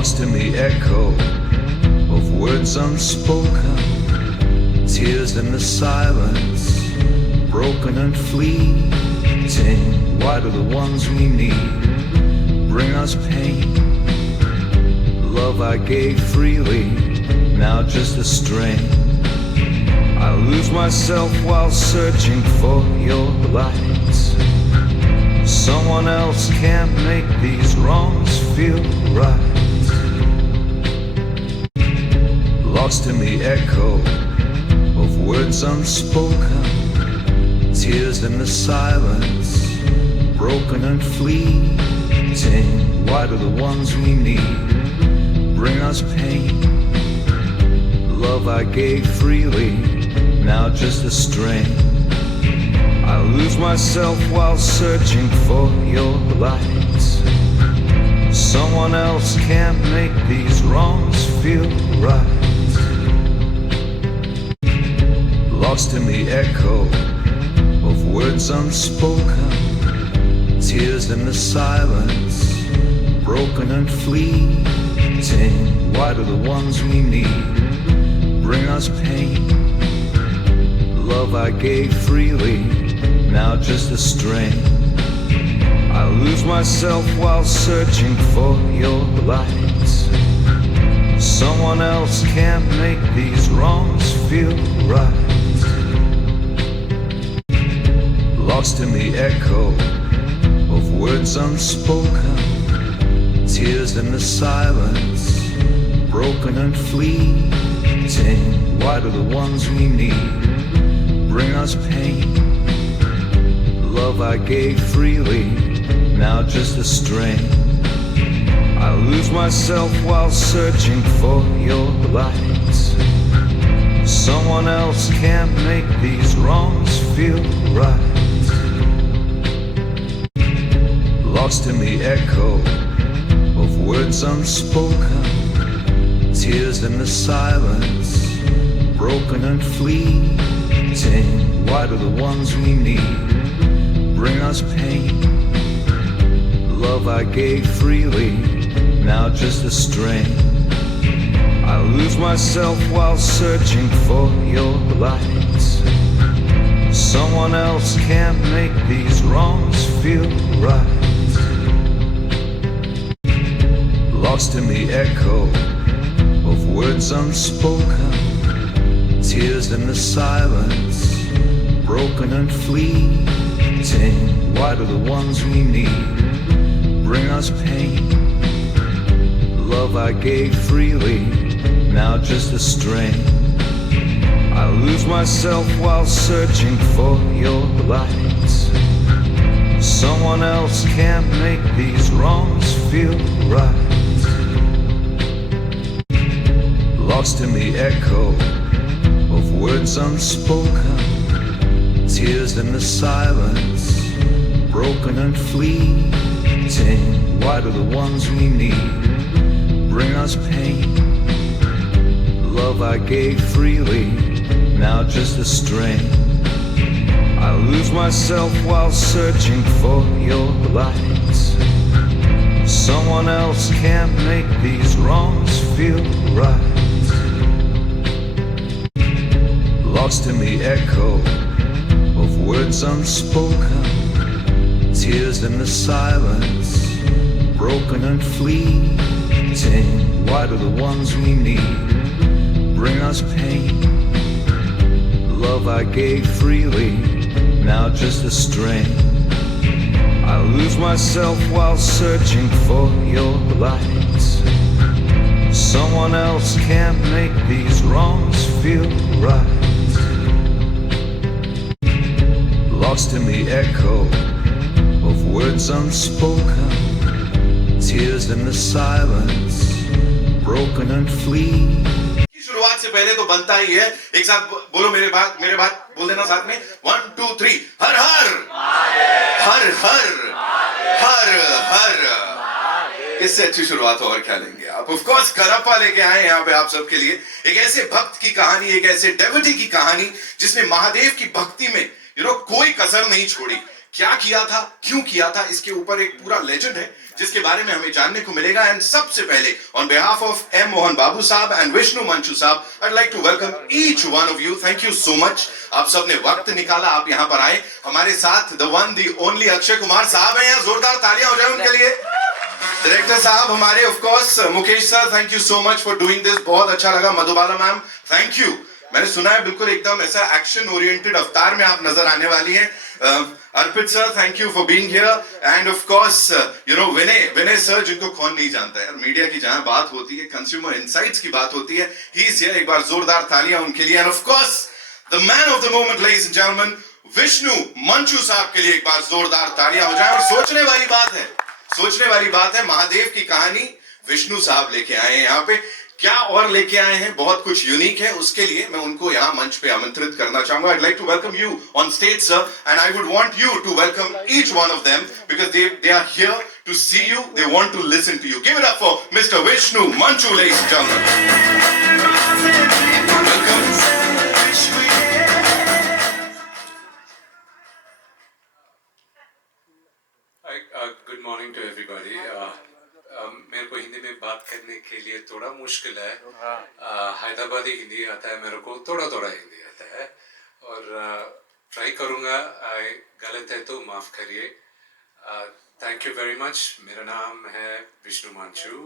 lost in the echo of words unspoken, tears in the silence, broken and fleeting. Why do the ones we need bring us pain? Love I gave freely, now just a strain. I lose myself while searching for your light. Someone else can't make these wrongs feel right. Lost in the echo of words unspoken, tears in the silence, broken and fleeting. Why do the ones we need bring us pain? Love I gave freely, now just a strain. I lose myself while searching for your light. Someone else can't make these wrongs feel right. Lost in the echo of words unspoken, tears in the silence, broken and fleeting. Why do the ones we need bring us pain? Love I gave freely, now just a strain. I lose myself while searching for your light. Someone else can't make these wrongs feel right. Lost in the echo of words unspoken, tears in the silence, broken and fleeting. Why do the ones we need bring us pain? Love I gave freely, now just a strain. I lose myself while searching for your light. Someone else can't make these wrongs feel right. Lost in the echo of words unspoken, tears in the silence, broken and fleeting. Why do the ones we need bring us pain? Love I gave freely, now just a strain. I lose myself while searching for your light. Someone else can't make these wrongs feel right. Lost in the echo of words unspoken, tears in the silence, broken and fleeting. Why do the ones we need bring us pain? Love I gave freely, now just a strain. I lose myself while searching for your light. Someone else can't make these wrongs feel right. Lost in the echo of words unspoken, tears in the silence, broken and fleeting. Why do the ones we need bring us pain? Love I gave freely, now just a strain. I lose myself while searching for your light. Someone else can't make these wrongs feel right. Lost in the echo of words unspoken, tears in the silence, broken and fleeting. Why do the ones we need bring us pain? Love I gave freely, now just a strain. I lose myself while searching for your light. Someone else can't make these wrongs feel right. Lost in the echo of words unspoken, tears in the silence, broken and fleeting. शुरुआत से पहले तो बनता ही है, एक साथ बोलो मेरे बात बोल देना साथ में, 1 2 3 हर हर हर हर हर हर। इससे अच्छी शुरुआत और क्या लेंगे आप। ऑफ कोर्स करप्पा लेके आए यहाँ पे आप सबके लिए एक ऐसे भक्त की कहानी, एक ऐसे डेवोटी की कहानी जिसने महादेव की भक्ति में कोई कसर नहीं छोड़ी, क्या किया था, क्यों किया था, इसके ऊपर एक पूरा लेजेंड है जिसके बारे में हमें जानने को मिलेगा. एंड सबसे पहले on behalf of M Mohan Babu साहब एंड विष्णु मंचू साहब, I like to welcome each one of you. Thank you so much, आप सबने वक्त निकाला, आप यहाँ पर आए. हमारे साथ the one the only Akshay कुमार साहब हैं यहाँ, जोरदार तालियां हो जाए उनके लिए. डायरेक्टर साहब हमारे of course Mukesh sir, thank you so much for doing this. बहुत अच्छा लगा. Madhubala ma'am, thank you. मैंने सुना है बिल्कुल एकदम ऐसा एक्शन ओरिएंटेड अवतार में आप नजर आने वाली हैं. Arpit sir, thank you for being here. And of course you know Vinay sir, जिनको कौन नहीं जानता है, मीडिया की जहां बात होती है, कंज्यूमर इनसाइट्स की बात होती है, ही इज हियर. एक बार जोरदार तालियां उनके लिए. And of course the man of the moment, ladies and gentleman, Vishnu Manchu साहब के लिए एक बार जोरदार तालियां हो जाए. और सोचने वाली बात है, महादेव की कहानी विष्णु साहब लेके आए हैं यहाँ पे. क्या और लेके आए हैं, बहुत कुछ यूनिक है. उसके लिए मैं उनको यहाँ मंच पे आमंत्रित करना चाहूंगा. I'd like to welcome you on stage, sir, and I would want you to welcome each one of them because they are here to see you. They want to listen to you. Give it up for Mr. Vishnu Manchu, ladies and gentlemen. Welcome. Good morning to everybody. मेरे को हिंदी में बात करने के लिए थोड़ा मुश्किल है. हैदराबादी हिंदी आता है मेरे को, थोड़ा हिंदी आता है और ट्राई करूँगा. गलत है तो माफ़ करिए. Thank you very much. मेरा नाम है Vishnu Manchu.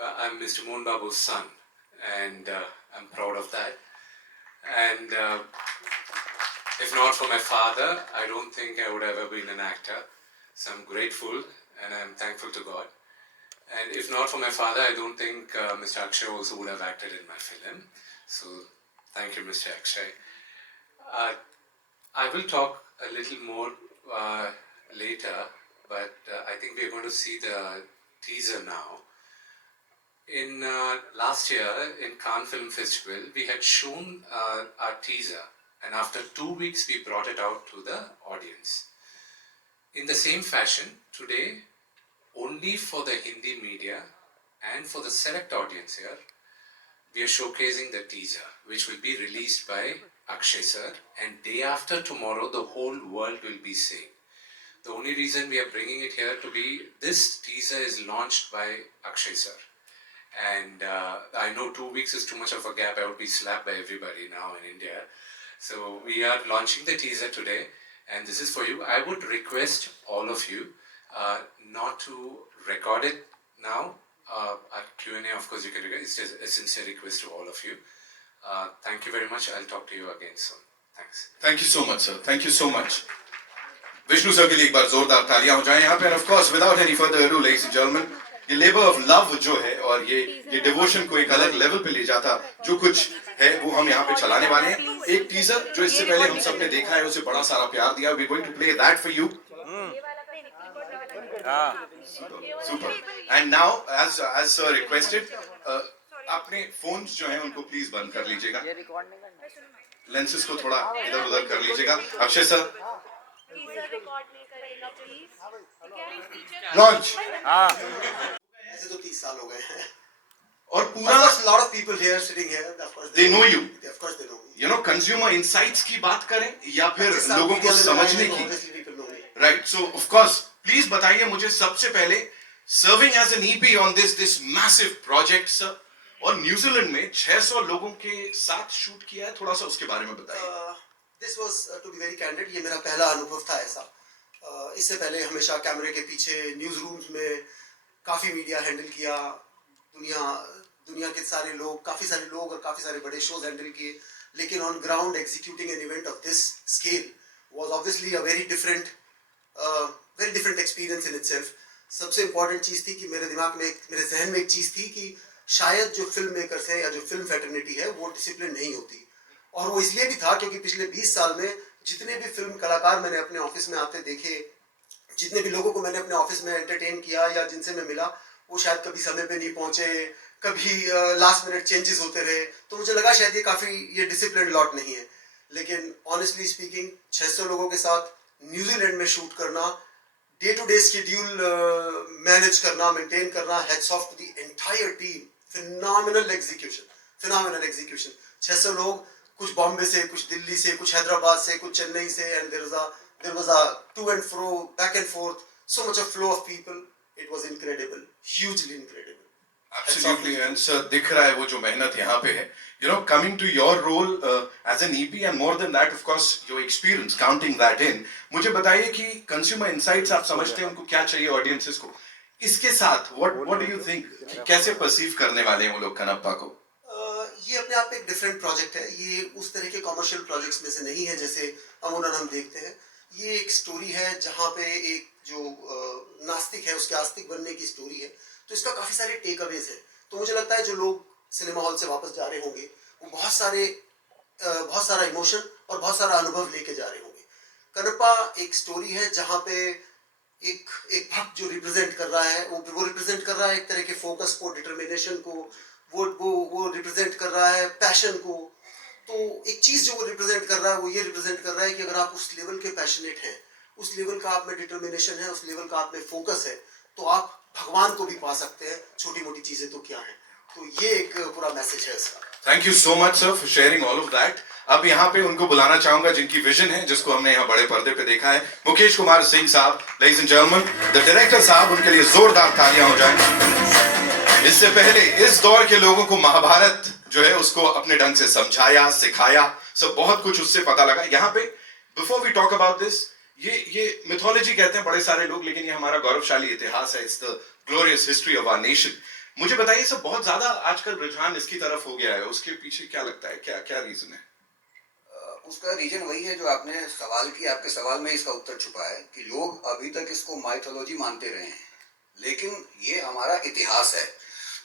I am mister Mohan बाबू's son and I'm proud of that. And if not for my father, I don't think I would have ever been an actor. So I'm grateful and I'm thankful to God. And if not for my father, I don't think Mr. Akshay also would have acted in my film. So thank you, Mr. Akshay. I will talk a little more later, but I think we're going to see the teaser now. In last year in Cannes Film Festival, we had shown our teaser, and after 2 weeks we brought it out to the audience. In the same fashion, today, only for the Hindi media and for the select audience here, we are showcasing the teaser, which will be released by Akshay sir, and day after tomorrow, the whole world will be seeing. The only reason we are bringing it here to be, this teaser is launched by Akshay sir. And I know 2 weeks is too much of a gap. I would be slapped by everybody now in India. So we are launching the teaser today, and this is for you. I would request all of you not to record it now. At Q&A, of course, you can record. It's just a sincere request to all of you. Thank you very much. I'll talk to you again soon. Thanks. Thank you so much, sir. Thank you so much. Vishnu सर के लिए एक बार जोरदार तालियां हो जाएं यहाँ पे. Of course without any further ado, ladies and gentleman, ये लेबर ऑफ लव जो है और ये डिवोशन को एक अलग लेवल पे ले जाता जो कुछ है वो हम यहाँ पे चलाने वाले हैं. एक टीजर जो इससे पहले हम सब ने देखा है, उसे बड़ा सारा प्यार दिया. We going to play that for you. Super. And now as sir requested, अपने फोन्स जो हैं उनको प्लीज बंद कर लीजिएगा. लेंसेस को थोड़ा इधर उधर कर लीजिएगा. Akshay sir, launch. ऐसे तो 30 साल हो गए हैं. और पूरा lot of people here sitting here, of course they know you. Of course they know me. You know, consumer insights की बात करें या फिर लोगों को समझने की. Obviously people know me. Right. So of course, please बताइए मुझे सबसे पहले, serving as an EP on this massive project, sir, और न्यूजीलैंड में 600 लोगों के साथ शूट किया है, थोड़ा सा उसके बारे में बताइए. This was to be very candid, ये मेरा पहला अनुभव था ऐसा. इससे पहले हमेशा कैमरे के पीछे न्यूज रूम्स में काफी मीडिया हैंडल किया. दुनिया के सारे लोग, काफी सारे लोग और काफी सारे बड़े शोज हैंडल किए. लेकिन on ground executing an event of this scale was obviously a very different experience in itself. सबसे इंपॉर्टेंट चीज थी कि मेरे दिमाग में, मेरे जहन में एक चीज थी कि शायद जो फिल्म मेकर्स है या जो फिल्म फैटर्निटी है वो डिसिप्लिन नहीं होती. और वो इसलिए भी था क्योंकि पिछले 20 साल में जितने भी फिल्म कलाकार मैंने अपने ऑफिस में आते देखे, जितने भी लोगों को मैंने अपने ऑफिस में एंटरटेन किया या जिनसे मैं मिला, वो शायद कभी समय पे नहीं पहुंचे, कभी लास्ट मिनट चेंजेस होते रहे. तो मुझे लगा शायद ये डिसिप्लिन लॉट नहीं है. लेकिन ऑनेस्टली स्पीकिंग 600 लोगों के साथ न्यूजीलैंड में शूट करना, day to day schedule manage करना, मेंटेन करना, heads of to the entire team. Phenomenal execution. 600 लोग, कुछ बॉम्बे से, कुछ दिल्ली से, कुछ हैदराबाद से, कुछ चेन्नई से, and there was a to and fro, back and forth, so much of flow of people. It was incredible, hugely incredible. Absolutely, and sir, दिख रहा है वो जो मेहनत यहाँ पे है. You know, coming to your role as an EP, and more than that, of course, your experience, counting that in, मुझे बताइए कि consumer insights आप समझते हैं उनको क्या चाहिए audiences को. इसके साथ, what do you think? कि कैसे perceive करने वाले हैं वो लोग कनप्पा को? ये अपने आप में एक डिफरेंट प्रोजेक्ट है. ये उस तरह के कमर्शियल प्रोजेक्ट्स में से नहीं है जैसे अमूमन हम देखते हैं. ये एक स्टोरी है जहाँ पे एक जो नास्तिक है उसके आस्तिक बनने की स्टोरी है. तो इसका काफ़ी सारे टेक अवेज है. तो मुझे लगता है जो लोग सिनेमा हॉल से वापस जा रहे होंगे वो बहुत सारा इमोशन और बहुत सारा अनुभव लेके जा रहे होंगे. कनप्पा एक स्टोरी है जहाँ पे एक भक्त जो रिप्रेजेंट कर रहा है वो रिप्रेजेंट कर रहा है एक तरह के फोकस को, डिटर्मिनेशन को, वो रिप्रेजेंट कर रहा है पैशन को. तो एक चीज़ जो वो रिप्रेजेंट कर रहा है वो ये रिप्रेजेंट कर रहा है कि अगर आप उस लेवल के पैशनेट हैं, उस लेवल का आप में डिटर्मिनेशन है, उस लेवल का आप में फोकस है, तो आप भगवान को भी पा सकते हैं. छोटी मोटी चीज़ें तो क्या हैं. तो ये एक पूरा मैसेज है इसका. Thank you so much sir for sharing all of that. अब यहाँ पे उनको बुलाना चाहूंगा जिनकी विजन है, जिसको हमने यहाँ बड़े पर्दे पे देखा है, मुकेश कुमार सिंह साहब. Ladies and gentleman, the director साहब, उनके लिए जोरदार तालियां हो जाएं. इससे पहले इस दौर के लोगों को महाभारत जो है उसको अपने ढंग से समझाया, सिखाया, सब बहुत कुछ उससे पता लगा. यहाँ पे before we talk about this, ये मिथोलॉजी कहते हैं बड़े सारे लोग, लेकिन ये हमारा गौरवशाली इतिहास है. It's the glorious history of our nation. मुझे बताइए सब बहुत ज्यादा आजकल रुझान इसकी तरफ हो गया है, उसके पीछे क्या लगता है, क्या रीजन है? उसका रीजन वही है जो आपने सवाल किया. आपके सवाल में इसका उत्तर छुपा है कि लोग अभी तक इसको माइथोलॉजी मानते रहे हैं, लेकिन ये हमारा इतिहास है.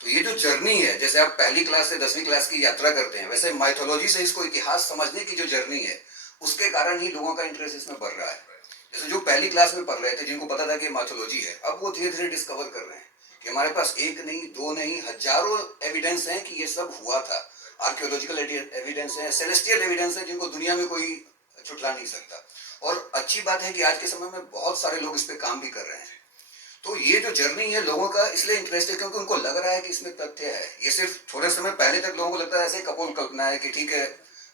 तो ये जो जर्नी है, जैसे आप पहली क्लास से 10वीं क्लास की यात्रा करते हैं, वैसे माइथोलॉजी से इसको इतिहास समझने की जो जर्नी है उसके कारण ही लोगों का इंटरेस्ट इसमें बढ़ रहा है. जैसे जो पहली क्लास में पढ़ रहे थे, जिनको पता था कि माइथोलॉजी है, अब वो धीरे धीरे डिस्कवर कर रहे हैं कि हमारे पास एक नहीं, दो नहीं, हजारों एविडेंस हैं कि ये सब हुआ था. आर्कियोलॉजिकल एविडेंस है, सेलेस्टियल एविडेंस है, जिनको दुनिया में कोई छुटला नहीं सकता. और अच्छी बात है कि आज के समय में बहुत सारे लोग इस पे काम भी कर रहे हैं. तो ये जो जर्नी है लोगों का इसलिए इंटरेस्ट है क्योंकि उनको लग रहा है कि इसमें तथ्य है. ये सिर्फ थोड़े समय पहले तक लोगों को लगता है ऐसे कपोल कल्पना है कि ठीक है,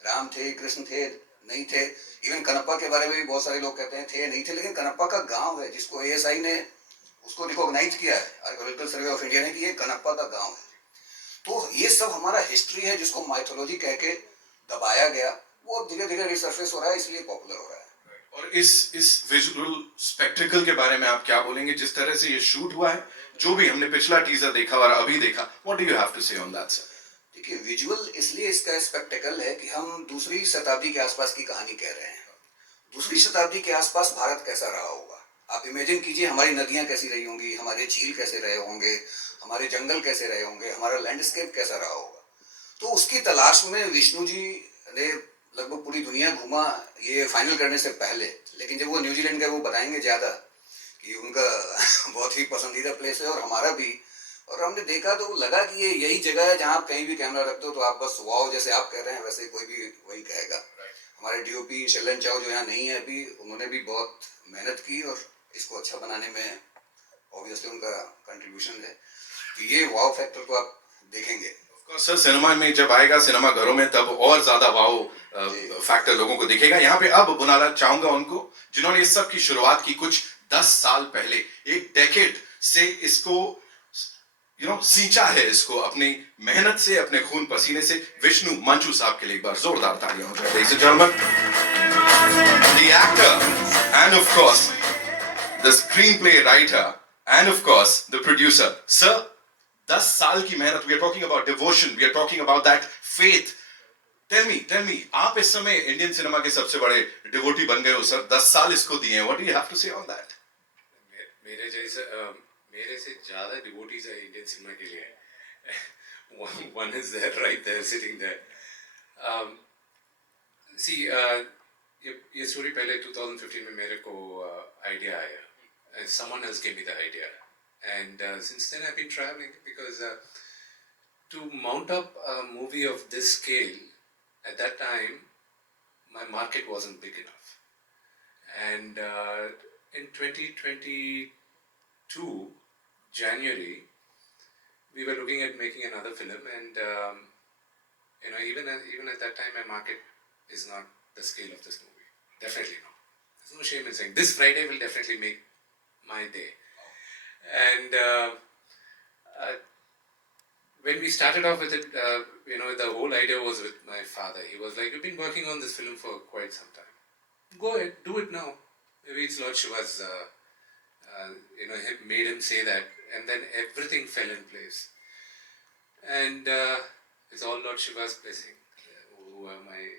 राम थे, कृष्ण थे, नहीं थे. इवन कनप्पा के बारे में भी बहुत सारे लोग कहते हैं थे, नहीं थे. लेकिन कनप्पा का गांव है जिसको ASI ने उसको रिकॉग्नाइज किया है, आर्कियोलॉजिकल सर्वे ऑफ इंडिया ने, कि ये कनप्पा का गांव है. तो ये सब हमारा हिस्ट्री है जिसको माइथोलॉजी कह के दबाया गया. वो धीरे धीरे रिसर्फेस हो रहा है, इसलिए पॉपुलर हो रहा है. और इस विजुअल स्पेक्टिकल के बारे में आप क्या बोलेंगे, जिस तरह से ये शूट हुआ है, जो भी हमने पिछला टीजर देखा और अभी देखा, what do you have to say on that sir? देखिए, विजुअल इसलिए इसका स्पेक्टेकल है कि हम दूसरी शताब्दी के आसपास की कहानी कह रहे हैं. दूसरी शताब्दी के आसपास भारत कैसा रहा होगा, आप इमेजिन कीजिए. हमारी नदियां कैसी रही होंगी, हमारे झील कैसे रहे होंगे, हमारे जंगल कैसे रहे होंगे, हमारा लैंडस्केप कैसा रहा होगा. तो उसकी तलाश में विष्णु जी ने लगभग पूरी दुनिया घूमा ये फाइनल करने से पहले. लेकिन जब वो न्यूजीलैंड गए, वो बताएंगे ज़्यादा कि उनका बहुत ही पसंदीदा प्लेस है और हमारा भी. और हमने देखा तो लगा कि ये यही जगह है जहाँ आप कहीं भी कैमरा रखते हो तो आप बस वाओ, जैसे आप कह रहे हैं वैसे कोई भी वही कहेगा. हमारे DOP शैलन चाओ जो यहाँ नहीं है अभी, उन्होंने भी बहुत मेहनत की और इसको अच्छा बनाने में ऑब्वियसली उनका कंट्रीब्यूशन है. तो ये वाओ फैक्टर तो आप देखेंगे सर सिनेमा में जब आएगा, सिनेमा घरों में, तब और ज्यादा वाओ फैक्टर लोगों को दिखेगा. यहाँ पे अब बुलाना चाहूंगा उनको जिन्होंने इस सब की शुरुआत की कुछ 10 साल पहले, एक डेकेड से इसको सींचा है, इसको अपनी मेहनत से, अपने खून पसीने से. विष्णु मंचू साहब के लिए एक बार जोरदार तालियां हो जाए. Ladies and gentlemen, the actor and of course the screenplay writer and of course the producer. Sir, 10 साल की मेहनत. We are talking about devotion. We are talking about that faith. Tell me, आप इस समय इंडियन सिनेमा के सबसे बड़े डिवोटी बन गए हो सर. 10 साल इसको दिए हैं. What do you have to say on that? मेरे से ज्यादा डिवोटीज है इंडियन सिनेमा के लिए. One is there, right there, sitting there. See, ये स्टोरी पहले 2015 में मेरे को आइडिया आया. Someone else gave me the idea. And since then I've been traveling because to mount up a movie of this scale at that time my market wasn't big enough. And in 2022 January we were looking at making another film, and even at that time my market is not the scale of this movie. Definitely not. There's no shame in saying this Friday will definitely make my day. And when we started off with it, the whole idea was with my father. He was like, "You've been working on this film for quite some time. Go ahead, do it now." Maybe it's Lord Shiva's, it made him say that, and then everything fell in place. And it's all Lord Shiva's blessing. Who am I?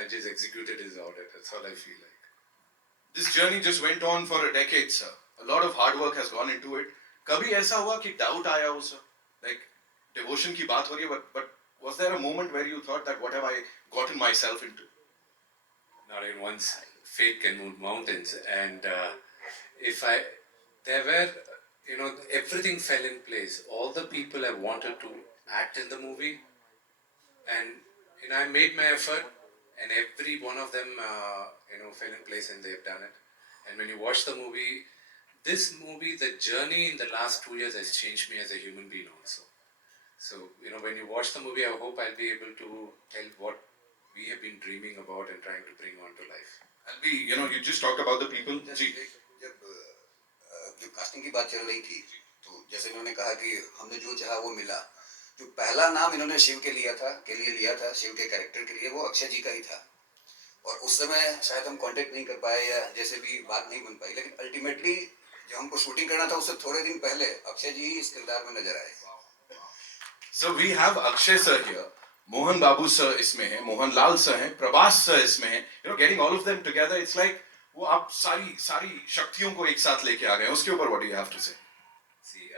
I just executed his order. That's all I feel like. This journey just went on for a decade, sir. A lot of hard work has gone into it. कभी ऐसा हुआ कि doubt आया हो, sir? Like devotion की बात हो रही है, but was there a moment where you thought that what have I gotten myself into? Not in once. Faith can move mountains, and everything fell in place. All the people I wanted to act in the movie, and I made my effort, and every one of them, fell in place, and they've done it. And when you watch the movie, the journey in the last 2 years has changed me as a human being also. So, when you watch the movie, I hope I'll be able to tell what we have been dreaming about and trying to bring on to life. And you just talked about the people. जी. जब कास्टिंग की बात चल रही थी, तो जैसे इन्होंने कहा कि हमने जो चाहा वो मिला, जो पहला नाम इन्होंने शिव के लिए लिया था, शिव के कैरेक्टर के लिए, वो अक्षय जी का ही था. और उस समय शायद हम कांटेक्ट नहीं कर पाए या जैसे भी बात नहीं बन पाई, लेकिन अल्टीमेटली जब हमको शूटिंग करना था उससे थोड़े दिन पहले अक्षय जी इस किरदार में नजर आए. So we have Akshay sir here. Mohan बाबू सर इसमें है, मोहन लाल सर हैं, प्रभास सर इसमें है. Getting all of them together, it's like वो आप सारी शक्तियों को एक साथ लेके आ गए. उसके ऊपर what do you have to say? See,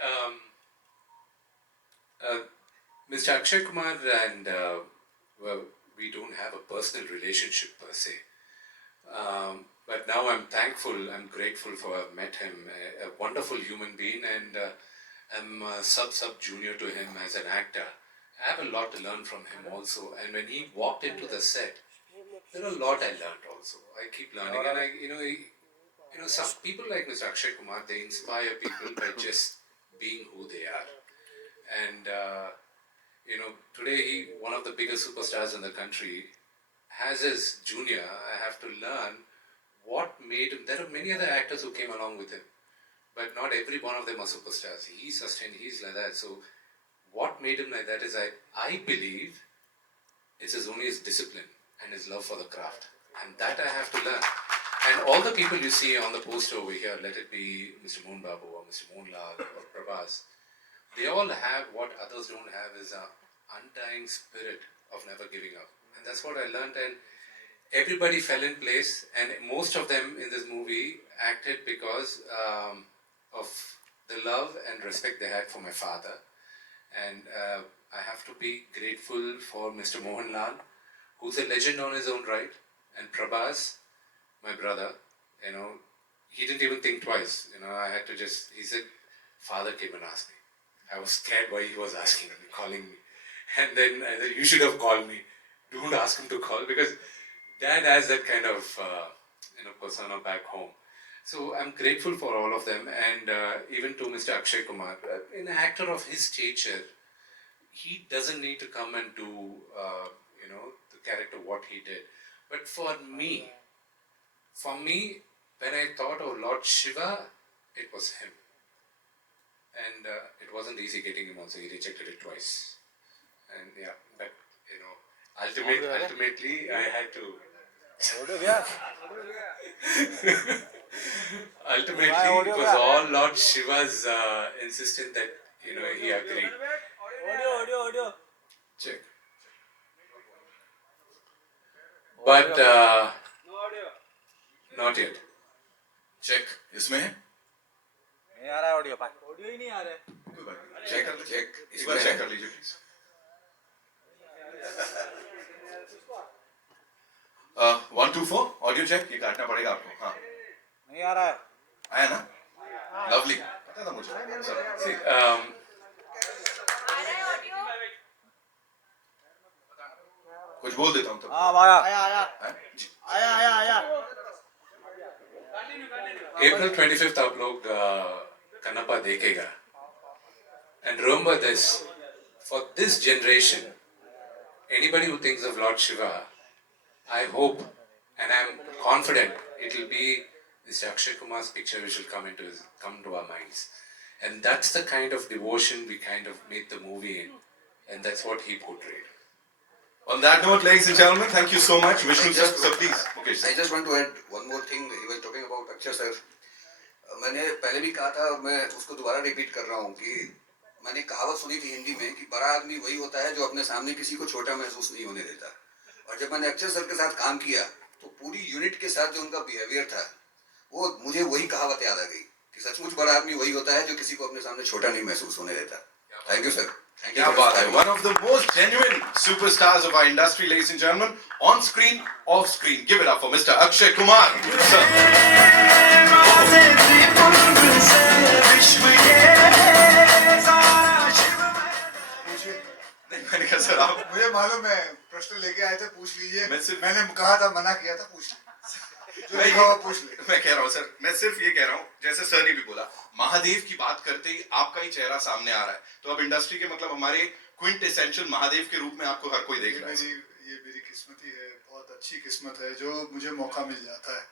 Mr. Akshay Kumar and we don't have a personal relationship per se. But now I'm thankful, I'm grateful for I've met him, a wonderful human being, and I'm sub junior to him as an actor. I have a lot to learn from him also, and when he walked into the set, there are a lot I learned also. I keep learning, and some people like Mr. Akshay Kumar, they inspire people by just being who they are. And today one of the biggest superstars in the country, has his junior. I have to learn what made him. There are many other actors who came along with him, but not every one of them are superstars. He's sustained, he's like that. So what made him like that is I believe it's only his discipline and his love for the craft. And that I have to learn. And all the people you see on the poster over here, let it be Mr. Mohan Babu or Mr. Mohan Lal or Prabhas, they all have what others don't have, is an undying spirit of never giving up. And that's what I learned. And everybody fell in place, and most of them in this movie acted because of the love and respect they had for my father. And I have to be grateful for Mr. Mohan Lal, who's a legend on his own right, and Prabhas, my brother. He didn't even think twice. I had to he said, father came and asked me. I was scared why he was asking me, calling me. And then I said, you should have called me. Don't ask him to call, because dad has that kind of persona back home. So I'm grateful for all of them, and even to Mr. Akshay Kumar, an actor of his stature, he doesn't need to come and do the character what he did. But for me, when I thought of Lord Shiva, it was him, and it wasn't easy getting him also. He rejected it twice, and yeah, but ultimately I had to. Ultimately, it was all Lord Shiva's insistence that he agreed. Audio. Check. But not yet. Check. इसमें है? नहीं आ रहा है ऑडियो ही नहीं आ रहा है. कोई बात नहीं. चेक कर लीजिए. एक बार चेक कर लीजिए please. One two four audio check. ये काटना पड़ेगा आपको. हाँ. नहीं आ रहा है. आया ना? लवली. पता था मुझे. See, कुछ बोल देता हूँ तब. आया. April 25th आप लोग कनप्पा देखेगा. And remember this, for this generation, anybody who thinks of Lord Shiva, I hope and I'm confident it will be this Akshay Kumar's picture which will come to our minds. And that's the kind of devotion we kind of made the movie in. And that's what he portrayed. On that note, ladies and gentlemen, thank you so much. Vishnu sir, please. Okay, I just want to add one more thing. He was talking about Akshay sir. मैंने पहले भी कहा था और मैं उसको दोबारा रिपीट कर रहा हूँ कि मैंने कहावत सुनी थी हिंदी में कि बड़ा आदमी वही होता है जो अपने सामने किसी को छोटा महसूस नहीं होने देता। और जब मैंने अक्षय सर के साथ काम किया तो पूरी यूनिट के साथ जो उनका बिहेवियर था वो मुझे वही कहावत याद आ गई कि सचमुच बड़ा आदमी वही होता है जो किसी को अपने सामने छोटा नहीं महसूस होने देता। Thank you sir. क्या बात है। One of the most genuine superstars of our industry, ladies and gentlemen, on screen, off screen. Give it up for Mr. Akshay Kumar, sir. मैंने कहा सर आप मुझे मालूम है प्रश्न लेके आए थे, पूछ लीजिए। मैं मैंने कहा था, मना किया था, पूछ लीजिए जो मैं लिखा हुआ पूछ ले। मैं कह रहा हूँ सर, मैं सिर्फ ये कह रहा हूँ, जैसे सर ने भी बोला, महादेव की बात करते ही आपका ही चेहरा सामने आ रहा है। तो अब इंडस्ट्री के मतलब हमारे क्विंट एसेंशियल महादेव के रूप में आपको हर कोई देख रहा है। ये मेरी किस्मत ही है, बहुत अच्छी किस्मत है जो मुझे मौका मिल जाता है।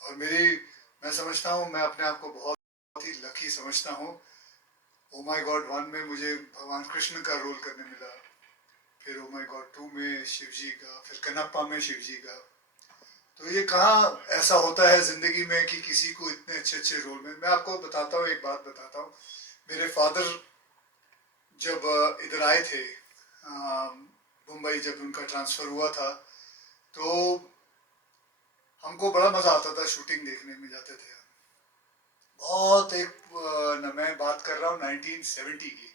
और मैं समझता हूँ, मैं अपने आप को बहुत ही लकी समझता हूँ। ओ माय गॉड 1 में मुझे भगवान कृष्ण का रोल करने मिला, फिर ओ माय गॉड 2 में शिव जी का, फिर कनप्पा में शिव जी का। तो ये कहाँ ऐसा होता है जिंदगी में कि किसी को इतने अच्छे अच्छे रोल में। मैं आपको बताता हूँ, एक बात बताता हूँ। मेरे फादर जब इधर आए थे मुंबई, जब उनका ट्रांसफ़र हुआ था, तो हमको बड़ा मज़ा आता था शूटिंग देखने में जाते थे। बहुत मैं बात कर रहा हूँ 1970 की।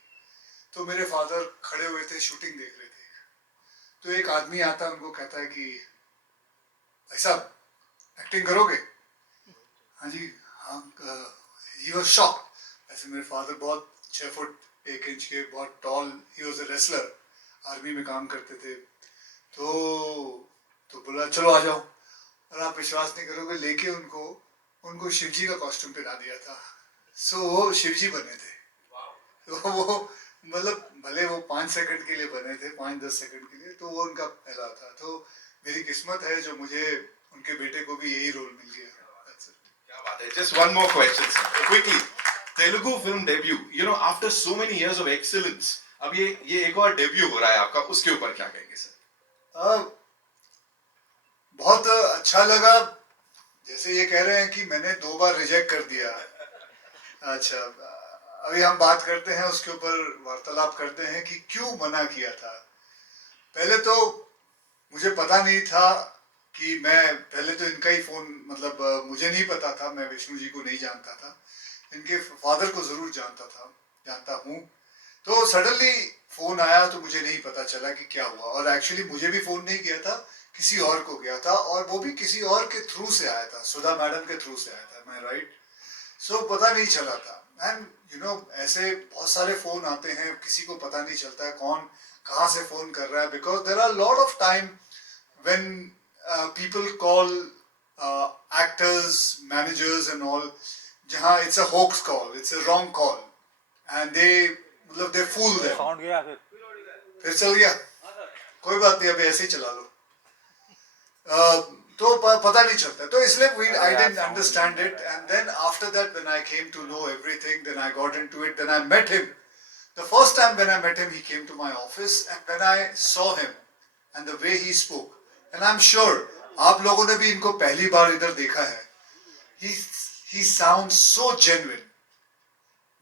तो मेरे फादर खड़े हुए थे, शूटिंग देख रहे थे। तो एक आदमी आता है, उनको कहता है कि भाई साहब एक्टिंग करोगे? हाँ जी, हाँ। He was shocked. ऐसे मेरे फादर बहुत 6 फुट 1 इंच के, बहुत tall, he was a wrestler, army में काम करते थे। तो बोला चलो आ जाओ। और आप विश्वास नहीं करोगे, लेके उनको शिवजी का कॉस्ट्यूम पहना दिया था। सो वो शिवजी बने थे। तो वो मतलब भले वो 5 सेकंड के लिए बने थे, 5-10 सेकंड के लिए, तो वो उनका पहला था। तो मेरी किस्मत है जो मुझे उनके बेटे को भी यही रोल मिल गया। क्या बात है। Just one more question, sir. Quickly, Telugu film debut. You know, after so many years of excellence, अब ये एक और डेब्यू हो रहा है आपका, उसके ऊपर क्या कहेंगे सर? बहुत अच्छा लगा। जैसे ये कह रहे हैं कि मैंने 2 बार रिजेक्ट कर दिया। अच्छा, अभी हम बात करते हैं, उसके ऊपर वार्तालाप करते हैं कि क्यों मना किया था। पहले तो मुझे पता नहीं था कि पहले तो इनका ही फोन, मतलब मुझे नहीं पता था, मैं विष्णु जी को नहीं जानता था, इनके फादर को जरूर जानता हूँ। तो सडनली फोन आया तो मुझे नहीं पता चला कि क्या हुआ। और एक्चुअली मुझे भी फोन नहीं किया था, किसी और को गया था, और वो भी किसी और के थ्रू से आया था, सुधा मैडम के थ्रू से आया था। मैं राइट, सो पता नहीं चला था। एंड यू नो, ऐसे बहुत सारे फोन आते हैं, किसी को पता नहीं चलता है कौन कहाँ से फोन कर रहा है, because there are lot of time when people call actors, managers and all, जहाँ it's a hoax call, it's a wrong call, and they fool them. Sound गया फिर चल गया, कोई बात नहीं, अभी ऐसे ही चला लो। तो पता नहीं चलता, तो इसलिए I didn't understand it, and then after that when I came to know everything, then I got into it, then I met him. The first time when I met him, he came to my office, and when I saw him and the way he spoke, and I'm sure आप लोगों ने भी इनको पहली बार इधर देखा है, he sounds so genuine,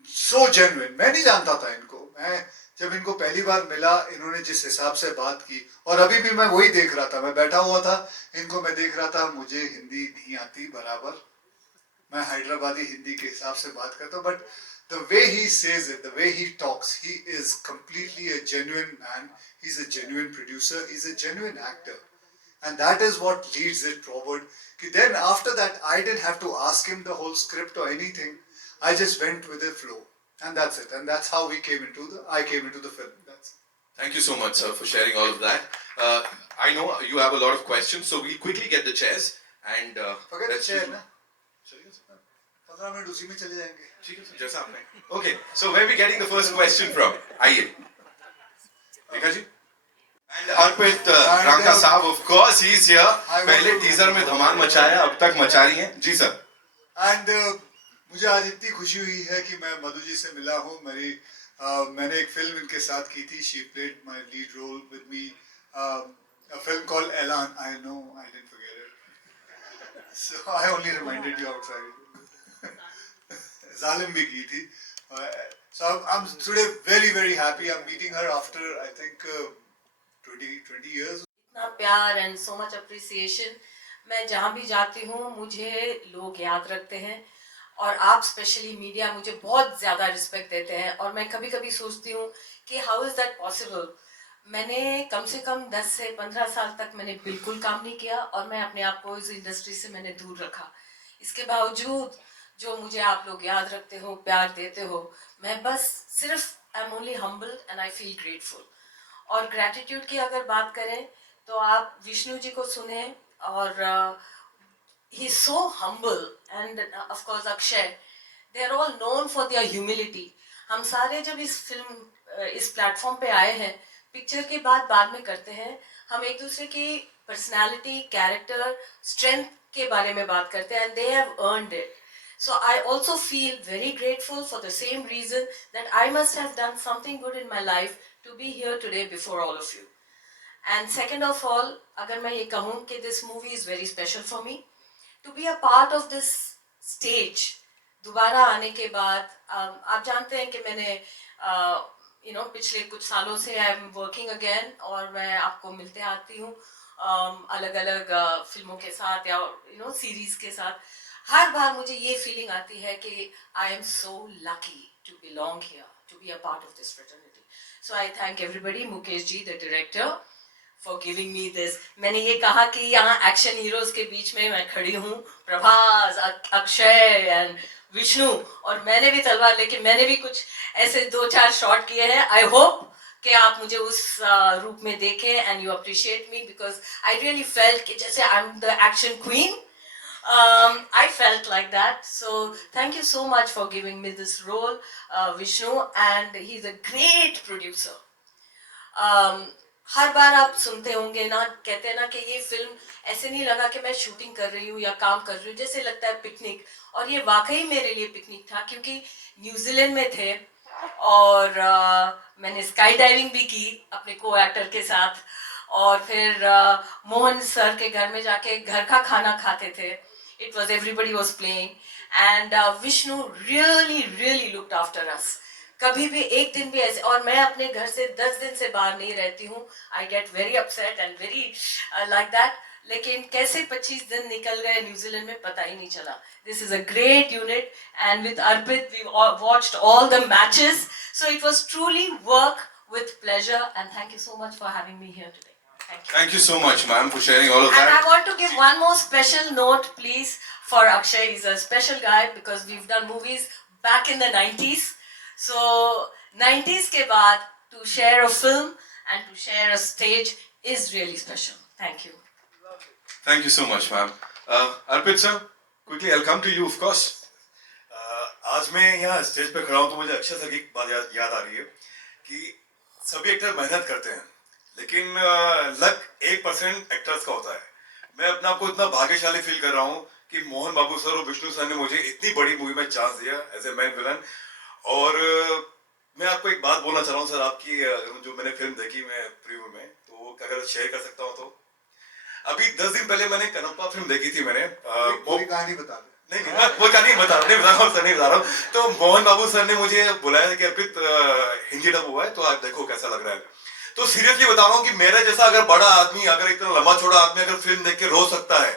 so genuine. मैं नहीं जानता था इनको, मैं जब इनको पहली बार मिला, इन्होंने जिस हिसाब से बात की, और अभी भी मैं वही देख रहा था, मैं बैठा हुआ था, इनको मैं देख रहा था। मुझे हिंदी नहीं आती बराबर, मैं हैदराबादी हिंदी के हिसाब से बात करता हूँ, but the way he says it, the way he talks, he is completely a genuine man. He's a genuine producer, he's a genuine actor, and that is what leads it forward. Then after that, I didn't have to ask him the whole script or anything. I just went with the flow. And that's it. And that's how I came into the film. That's it. Thank you so much, sir, for sharing all of that. I know you have a lot of questions, so we'll quickly get the chairs and Forget the let's chair, just- ना? 15 मिनट उसी में चले जाएंगे। ठीक है, जैसा आपने। Okay, so where are we getting the first question from? आइए। देखा जी? And Arpit Ranka साहब, of course he is here. पहले टीजर में धमाल मचाया, अब तक मचा रही हैं जी सर. एंड मुझे आज इतनी खुशी हुई है कि मैं मधु जी से मिला हूँ. मैंने एक फिल्म इनके साथ की थी. She played my lead role with me. A film called Elan. I know I didn't forget it. So I only reminded you outside. Zalim bhi ki thi. So I'm today very happy. I'm meeting her after I think 20 years. इतना प्यार and so much appreciation. मैं जहाँ भी जाती हूँ मुझे लोग याद रखते हैं और आप स्पेशली मीडिया मुझे बहुत ज़्यादा रिस्पेक्ट देते हैं. और मैं कभी कभी सोचती हूँ कि हाउ इज़ दैट पॉसिबल. मैंने कम से कम 10 से 15 साल तक मैंने बिल्कुल काम नहीं किया और मैं अपने आप को इस इंडस्ट्री से मैंने दूर रखा. इसके बावजूद जो मुझे आप लोग याद रखते हो, प्यार देते हो, मैं बस सिर्फ I am only humble and I feel grateful. और ग्रैटिट्यूड की अगर बात करें तो आप विष्णु जी को सुने और he is so humble and of course Akshay, they are all known for their humility. हम सारे जब इस प्लेटफॉर्म पे आए हैं, पिक्चर के बाद में करते हैं, हम एक दूसरे की पर्सनालिटी, कैरेक्टर, स्ट्रेंथ के बारे में बात करते हैं and they have earned it. So I also feel very grateful for the same reason that I must have done something good in my life to be here today before all of you. And second of all, अगर मैं ये कहूँ कि this movie is very special for me, to be a part of this stage, दोबारा आने के बाद आप जानते हैं कि मैंने पिछले कुछ सालों से आई एम वर्किंग अगेन और मैं आपको मिलते आती हूँ अलग अलग फिल्मों के साथ या सीरीज के साथ. हर बार मुझे ये फीलिंग आती है कि I am so lucky to belong here, to be a part of this fraternity. So I thank everybody, Mukesh ji the director, for giving me this. मैंने ये कहा कि यहाँ एक्शन हीरोज के बीच में मैं खड़ी हूँ, प्रभास, अक्षय एंड विष्णु, और मैंने भी तलवार लेके मैंने भी कुछ ऐसे 2-4 शॉट किए हैं. आई होप कि आप मुझे उस रूप में देखें and you appreciate me because I really felt कि जैसे I am the action queen. I felt like that. So thank you so much for giving me this role, Vishnu, and he's a great producer. हर बार आप सुनते होंगे ना, कहते हैं ना कि ये फिल्म ऐसे नहीं लगा कि मैं शूटिंग कर रही हूँ या काम कर रही हूँ, जैसे लगता है पिकनिक. और ये वाकई मेरे लिए पिकनिक था क्योंकि न्यूजीलैंड में थे और मैंने स्काई डाइविंग भी की अपने को एक्टर के साथ और फिर मोहन सर के घर में जाके घर का खाना खाते थे. It was everybody was playing and Vishnu really looked after us. कभी भी एक दिन भी ऐसे, और मैं अपने घर से 10 दिन से बाहर नहीं रहती हूँ. I get very upset and very like that. लेकिन कैसे 25 दिन निकल गए न्यूजीलैंड में पता ही नहीं चला. This is a great unit and with Arpit we watched all the matches. So it was truly work with pleasure and thank you so much for having me here today. Thank you so much, ma'am, for sharing all of And I that. want to give one more special note, please, for Akshay. He's a special guy because we've done movies back in the 90s. So 90s के बाद to share a film and to share a stage is really special. Thank you. Thank you so much, ma'am. Arpit sir, quickly I'll come to you, of course. आज मैं यहाँ स्टेज पे खड़ा हूँ तो मुझे अक्षय सर की एक बात याद आ रही है कि सभी एक्टर मेहनत करते हैं लेकिन लक 1% एक्टर्स का होता है. मैं अपने आप को इतना भाग्यशाली फील कर रहा हूँ कि मोहन बाबू सर और विष्णु सर ने मुझे इतनी बड़ी मूवी में चांस दिया एज ए मैन विलन. और मैं आपको एक बात बोलना चाह रहा हूँ सर, आपकी जो मैंने फिल्म देखी मैं प्रीव्यू में, तो अगर शेयर कर सकता हूँ तो. अभी 10 दिन पहले मैंने कनप्पा फिल्म देखी थी. मैंने पूरी कहानी बता दे. नहीं वो कहानी बता रहा हूँ. तो मोहन बाबू सर ने मुझे बुलाया कि अर्पित हिंदी डब हुआ है तो आप देखो कैसा लग रहा है. तो सीरियसली बता रहा हूँ कि मेरे जैसा अगर बड़ा आदमी, अगर इतना लंबा चौड़ा आदमी अगर फिल्म देख के रो सकता है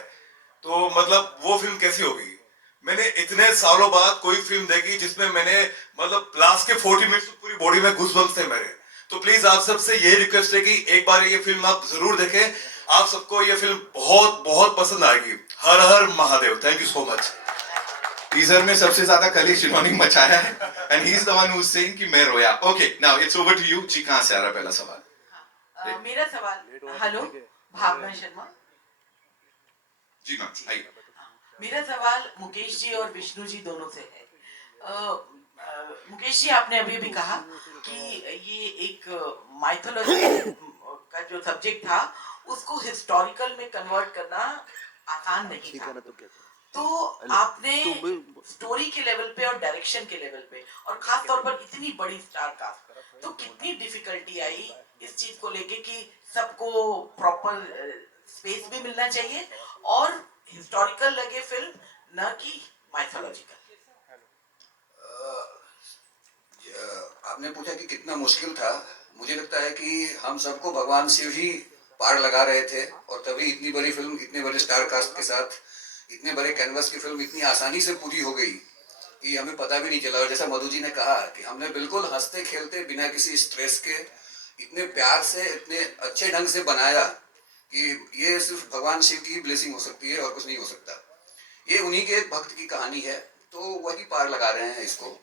तो मतलब वो फिल्म कैसी होगी. मैंने इतने सालों बाद कोई फिल्म देखी जिसमें मैंने मतलब लास्ट के 40 मिनट्स पूरी बॉडी में घुसबम्स थे मेरे. तो प्लीज आप सबसे ये रिक्वेस्ट है कि एक बार ये फिल्म आप जरूर देखें. आप सबको ये फिल्म बहुत पसंद आएगी. हर हर Mahadev. Thank you so much. Teaser में सबसे ज्यादा कलेश इन्होंने मचाया है and he is the one who is saying कि मैं रोया. Okay, now it's over to you. जी कहां से आ रहा है पहला सवाल? मेरा सवाल, हेलो, भावना शर्मा जी मैम, आइए. मेरा सवाल मुकेश जी और विष्णु जी दोनों से है. मुकेश जी, आपने अभी भी कहा कि ये एक माइथोलॉजी का जो सब्जेक्ट था उसको हिस्टोरिकल में कन्वर्ट करना आसान नहीं था। तो आपने स्टोरी के लेवल पे और डायरेक्शन के लेवल पे और खास तौर पर इतनी बड़ी स्टार कास्ट, तो कितनी डिफिकल्टी आई इस चीज को लेके कि सबको प्रॉपर स्पेस भी मिलना चाहिए और हिस्टोरिकल लगे फिल्म, न कि माइथोलॉजिकल। आपने पूछा कि कितना मुश्किल था। मुझे लगता है कि हम सबको भगवान शिव ही पार लगा रहे थे और तभी इतनी बड़ी फिल्म, इतने बड़े स्टार कास्ट के साथ, इतने बड़े कैनवस की फिल्म इतनी आसानी से पूरी हो गई कि हमें पता भी नहीं चला। और जैसा मधु जी ने कहा कि हमने बिल्कुल हंसते खेलते बिना किसी स्ट्रेस के इतने प्यार से, इतने अच्छे ढंग से बनाया कि ये सिर्फ भगवान शिव की ब्लेसिंग हो सकती है और कुछ नहीं हो सकता। ये उन्हीं के एक भक्त की कहानी है, तो वही पार लगा रहे हैं इसको।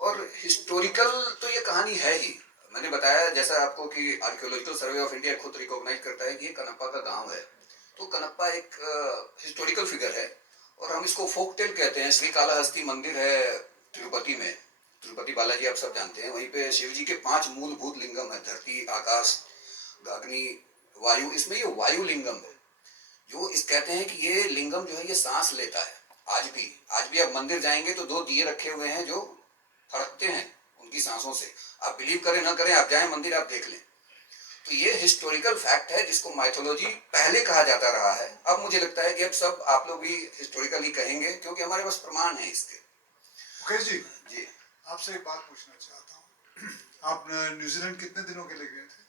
और हिस्टोरिकल तो ये कहानी है ही। मैंने बताया जैसा आपको कि आर्कियोलॉजिकल सर्वे ऑफ इंडिया खुद रिकॉग्नाइज करता है कि ये कनप्पा का गांव है, तो कनप्पा एक हिस्टोरिकल फिगर है और हम इसको फोक टेल कहते हैं। श्री कालाहस्ती मंदिर है तिरुपति में, तिरुपति बालाजी आप सब जानते हैं। वहीं पे शिव जी के 5 मूलभूत लिंगम है, धरती, आकाश, अग्नि, वायु। इसमें ये वायु लिंगम है जो इस कहते हैं कि ये लिंगम जो है ये सांस लेता है। आज भी आप मंदिर जाएंगे तो 2 दिए रखे हुए हैं जो फड़कते हैं उनकी सांसों से। आप बिलीव करें ना करें, आप जाएं मंदिर, आप देख लें। तो ये हिस्टोरिकल फैक्ट है जिसको माइथोलॉजी पहले कहा जाता रहा है। अब मुझे लगता है कि अब सब आप लोग भी हिस्टोरिकली कहेंगे क्योंकि हमारे पास प्रमाण है इसके। मुकेश जी, जी आपसे एक बात पूछना चाहता हूँ। आप न्यूजीलैंड कितने दिनों के लिए गए थे?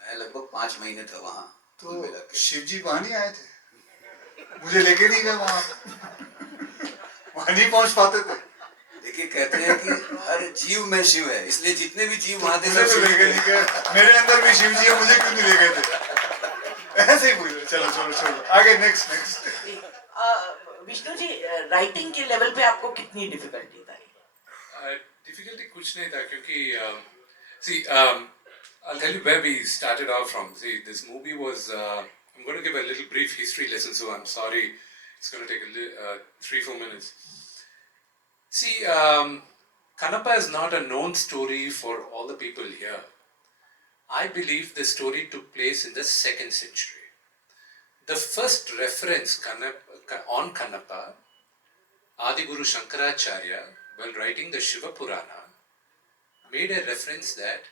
मैं लगभग 5 महीने था वहाँ। तो शिव जी वहाँ नहीं आए थे? मुझे लेके नहीं गए वहाँ। वहाँ नहीं पहुँच पाते थे। देखिए, कहते हैं कि हर जीव में शिव है, इसलिए जितने भी जीव वहाँ थे मुझे तो लेके नहीं गए। मेरे अंदर भी शिव जी है, मुझे क्यों नहीं ले गए थे? ऐसे ही पूछ रहे। चलो आगे, नेक्स्ट। विष्णु जी, राइटिंग के लेवल पे आपको कितनी डिफिकल्टी था? डिफिकल्टी कुछ नहीं था क्योंकि see I'll tell you where we started out from. See, this movie was I'm going to give a little brief history lesson, so I'm sorry it's going to take 3-4 minutes. See, Kanappa is not a known story for all the people here. I believe the story took place in the 2nd century. The first reference on Kanappa, Adiguru Shankaracharya, while writing the Shiva Purana, made a reference that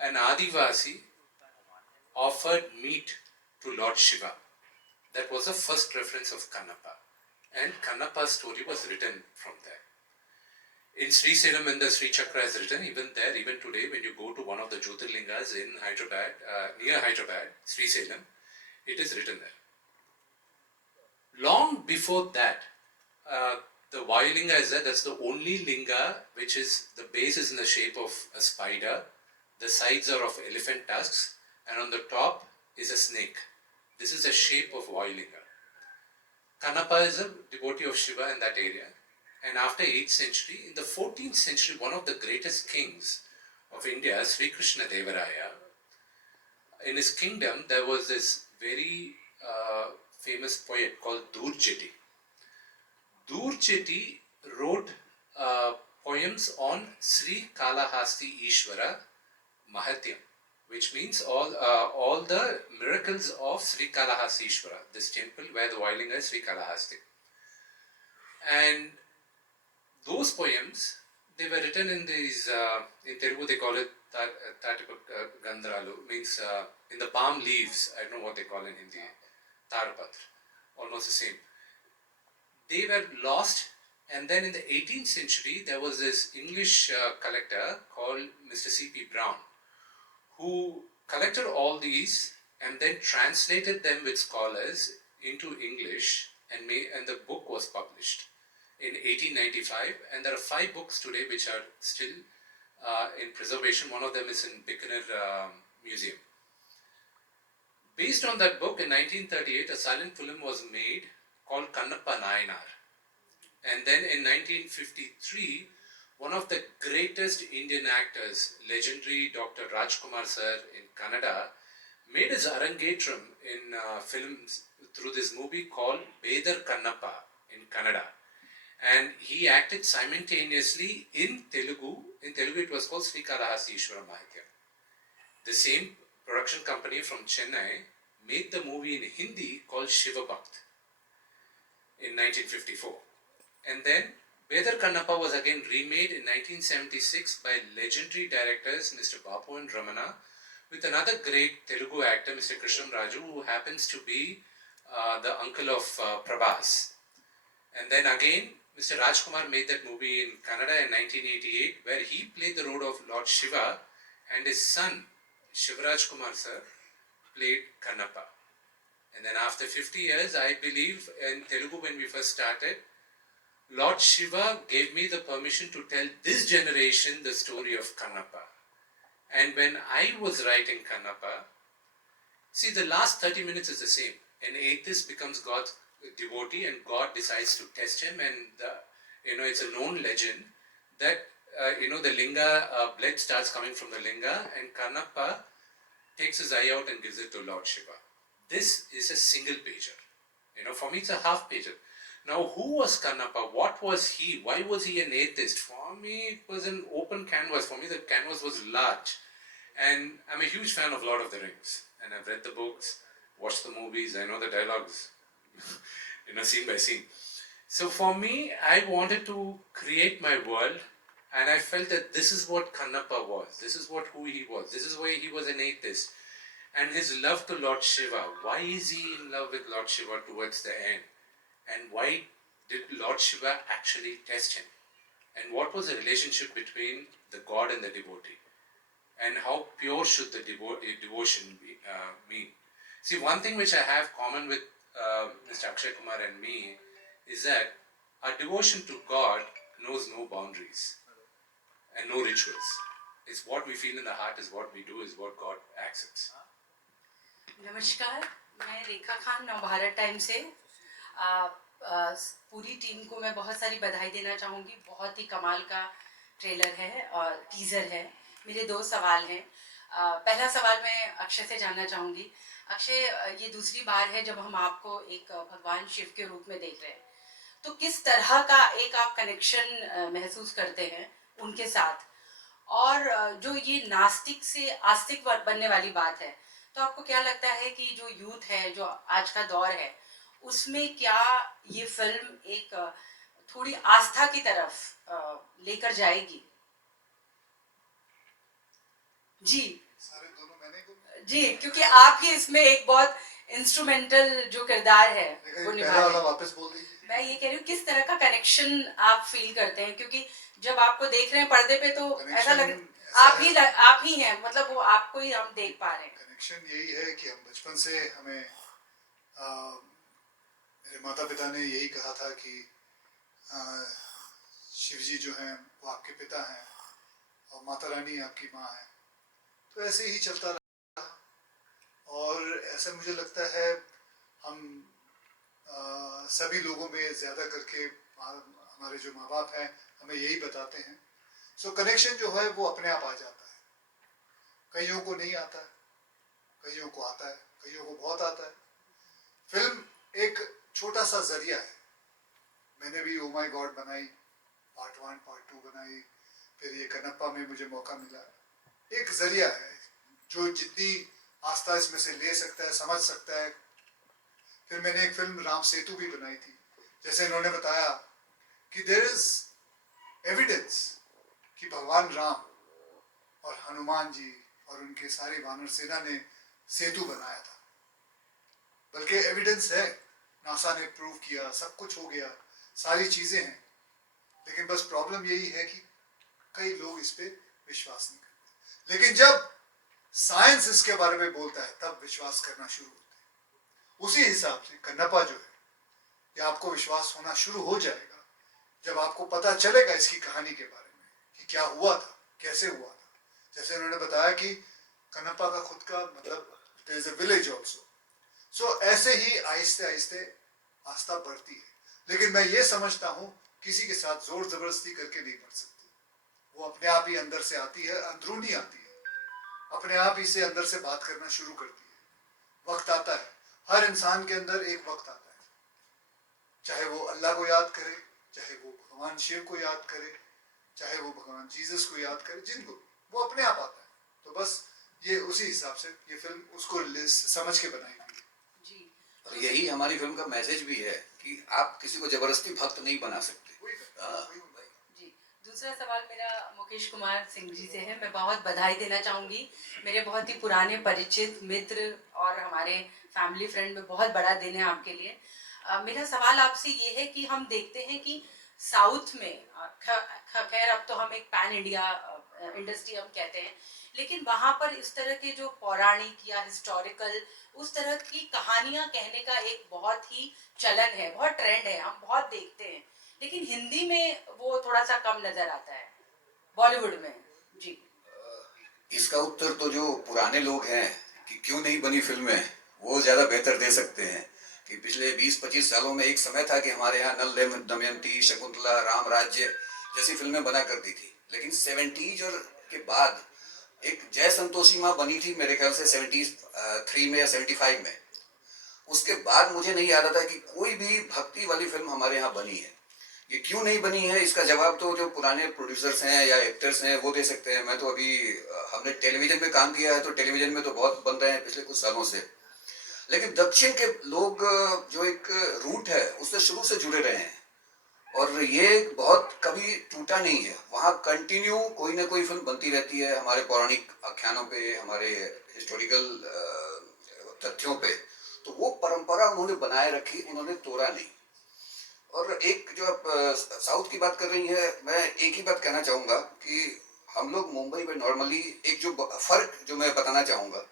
an Adivasi offered meat to Lord Shiva. That was the first reference of Kanappa. And Kanappa's story was written from there. In Sri Salem, when the Sri Chakra is written, even today, when you go to one of the Jyotirlingas in Hyderabad, near Hyderabad, Sri Salem, it is written there. Long before that, the Vayulinga is there. That's the only linga which is, the base is in the shape of a spider, the sides are of elephant tusks, and on the top is a snake. This is the shape of Vayulinga. Kanappa is a devotee of Shiva in that area. And after 8th century, in the 14th century, one of the greatest kings of India, Sri Krishna Devaraya, in his kingdom there was this very famous poet called Durjeti. Durjeti wrote poems on Sri Kalahasti Ishvara Mahatyam, which means all the miracles of Sri Kalahasti Ishvara, this temple where the Vayulinga is Sri Kalahasti. And those poems, they were written in these, in Telugu they call it Gandralu, means in the palm leaves, I don't know what they call in Hindi, Tarapatra, almost the same. They were lost, and then in the 18th century there was this English collector called Mr. C.P. Brown, who collected all these and then translated them with scholars into English, and the book was published in 1895, and there are 5 books today which are still in preservation. One of them is in Bikaner Museum. Based on that book, in 1938, a silent film was made called Kannappa Nayanar. And then in 1953, one of the greatest Indian actors, legendary Dr. Rajkumar sir in Kannada, made his arangetram in films through this movie called Bedar Kannappa in Kannada. And he acted simultaneously in Telugu. In Telugu it was called Sri Kalahasti Ishvara Mahatyam. The same production company from Chennai made the movie in Hindi called Shiva Bhakt in 1954. And then Bedar Kannappa was again remade in 1976 by legendary directors Mr. Bapu and Ramana with another great Telugu actor, Mr. Krishnam Raju, who happens to be the uncle of Prabhas. And then again, Mr. Rajkumar made that movie in Kannada in 1988, where he played the role of Lord Shiva, and his son, Shivaraj Kumar sir, played Kannappa. And then after 50 years, I believe in Telugu when we first started, Lord Shiva gave me the permission to tell this generation the story of Kannappa. And when I was writing Kannappa, see, the last 30 minutes is the same. An atheist becomes God's devotee and God decides to test him, and it's a known legend that the linga, blood starts coming from the linga, and Kannappa takes his eye out and gives it to Lord Shiva. This is a single pager. For me it's a half pager. Now, who was Kannappa? What was he? Why was he an atheist? For me, it was an open canvas. For me, the canvas was large. And I'm a huge fan of Lord of the Rings. And I've read the books, watched the movies, I know the dialogues, scene by scene. So for me, I wanted to create my world, and I felt that this is what Kannappa was. This is who he was. This is why he was an atheist. And his love to Lord Shiva. Why is he in love with Lord Shiva towards the end? And why did Lord Shiva actually test him? And what was the relationship between the god and the devotee? And how pure should the devotion mean? See, one thing which I have common with Mr. Akshay Kumar and me is that our devotion to God knows no boundaries and no rituals. It's what we feel in the heart is what we do, is what God accepts. नमस्कार, मैं रेखा खान नवभारत टाइम से पूरी टीम को मैं बहुत सारी बधाई देना चाहूँगी। बहुत ही कमाल का ट्रेलर है और टीज़र है। मेरे 2 सवाल हैं। पहला सवाल मैं अक्षय से जानना चाहूँगी। अक्षय, ये दूसरी बार है जब हम आपको एक भगवान शिव के रूप में देख रहे हैं, तो किस तरह का एक आप कनेक्शन महसूस करते हैं उनके साथ? और जो ये नास्तिक से आस्तिक बनने वाली बात है, तो आपको क्या लगता है कि जो यूथ है, जो आज का दौर है, उसमें क्या ये फिल्म एक थोड़ी आस्था की तरफ लेकर जाएगी? जी सारे दोनों मैंने जी, क्योंकि आप ही इसमें एक बहुत इंस्ट्रूमेंटल जो किरदार है वो निभा रहे हैं। वापस बोल दीजिए। मैं ये कह रही हूँ, किस तरह का कनेक्शन आप फील करते हैं? क्योंकि जब आपको देख रहे हैं पर्दे पे तो ऐसा लग आप ही हैं, मतलब वो आपको ही हम देख पा रहे हैं। कनेक्शन यही है कि हम बचपन से हमें मेरे माता पिता ने यही कहा था कि शिव जी जो हैं वो आपके पिता हैं और माता रानी आपकी माँ है। तो ऐसे ही चलता रहा और ऐसा मुझे लगता है हम सभी लोगों में ज़्यादा करके हमारे जो माँ बाप हैं हमें यही बताते हैं। सो कनेक्शन जो है वो अपने आप आ जाता है। कईयों को नहीं आता है, कईयों को आता है, कईयों को बहुत आता है। फिल्म एक छोटा सा जरिया है। मैंने भी ओ माय गॉड बनाई, पार्ट 1 पार्ट 2 बनाई, फिर ये कन्नप्पा में मुझे मौका मिला। एक जरिया है जो जितनी आस्था इसमें से ले सकता है, समझ सकता है। फिर मैंने एक फिल्म राम सेतु भी बनाई थी। जैसे इन्होंने बताया कि देयर इज एविडेंस कि भगवान राम और हनुमान जी और उनके सारी वानर सेना ने सेतु बनाया था। बल्कि एविडेंस है, नासा ने प्रूव किया, सब कुछ हो गया, सारी चीजें हैं। लेकिन बस प्रॉब्लम यही है कि कई लोग इस पे विश्वास नहीं करते। लेकिन जब साइंस इसके बारे में बोलता है तब विश्वास करना शुरू होता है। उसी हिसाब से कन्नप्पा जो है, ये आपको विश्वास होना शुरू हो जाएगा जब आपको पता चलेगा इसकी कहानी के बारे में कि क्या हुआ था, कैसे हुआ था। जैसे उन्होंने बताया कि कन्नप्पा का खुद का मतलब there is a village also. So ऐसे ही आहिस्ते आहिस्ते आस्था बढ़ती है। लेकिन मैं ये समझता हूँ किसी के साथ जोर जबरदस्ती करके नहीं बढ़ सकती। वो अपने आप ही अंदर से आती है, अंदरूनी आती है, अपने आप ही से अंदर से बात करना शुरू करती है। वक्त आता है, हर इंसान के अंदर एक वक्त आता है, चाहे वो अल्लाह को याद करे, चाहे वो भगवान शिव को याद करे, चाहे वो भगवान जीसस को याद करे, जिनको वो अपने आप आता है। तो बस ये उसी हिसाब से ये फिल्म उसको समझ के बनाई गई है। जी और यही हमारी फिल्म का मैसेज भी है कि आप किसी को जबरदस्ती भक्त नहीं बना सकते। जी दूसरा सवाल मेरा मुकेश कुमार सिंह जी से है। मैं बहुत बधाई देना चाहूँगी, मेरे बहुत ही पुराने परिचित मित्र और हमारे फैमिली फ्रेंड में बहुत बड़ा दिन है आपके लिए। मेरा सवाल आपसे ये है कि हम देखते हैं कि साउथ में खैर अब तो हम एक पैन इंडिया इंडस्ट्री हम कहते हैं, लेकिन वहाँ पर इस तरह के जो पौराणिक या हिस्टोरिकल उस तरह की कहानियाँ कहने का एक बहुत ही चलन है, बहुत ट्रेंड है, हम बहुत देखते हैं, लेकिन हिंदी में वो थोड़ा सा कम नजर आता है बॉलीवुड में। जी इसका उत्तर तो जो पुराने लोग हैं कि क्यों नहीं बनी फिल्में, वो ज्यादा बेहतर दे सकते हैं। कि पिछले 20-25 सालों में एक समय था कि हमारे यहाँ नल दमयंती, शकुंतला, राम राज्य जैसी फिल्में बना करती थी, लेकिन 70s और के बाद एक जय संतोषी माँ बनी थी मेरे ख्याल से 73 में या 75 में। उसके बाद मुझे नहीं याद आता कि कोई भी भक्ति वाली फिल्म हमारे यहाँ बनी है। ये क्यों नहीं बनी है, इसका जवाब तो जो पुराने प्रोड्यूसर्स हैं या एक्टर्स हैं वो दे सकते हैं। मैं तो अभी हमने टेलीविजन में काम किया है, तो टेलीविजन में तो बहुत बन रहे हैं पिछले कुछ सालों से, लेकिन दक्षिण के लोग जो एक रूट है उससे शुरू से जुड़े रहे हैं और ये बहुत कभी टूटा नहीं है। वहाँ कंटिन्यू कोई ना कोई फिल्म बनती रहती है हमारे पौराणिक आख्यानों पे, हमारे हिस्टोरिकल तथ्यों पे। तो वो परंपरा उन्होंने बनाए रखी, उन्होंने तोड़ा नहीं। और एक जो आप साउथ की बात कर रही है, मैं एक ही बात कहना चाहूँगा कि हम लोग मुंबई में नॉर्मली एक जो फर्क जो मैं बताना चाहूँगा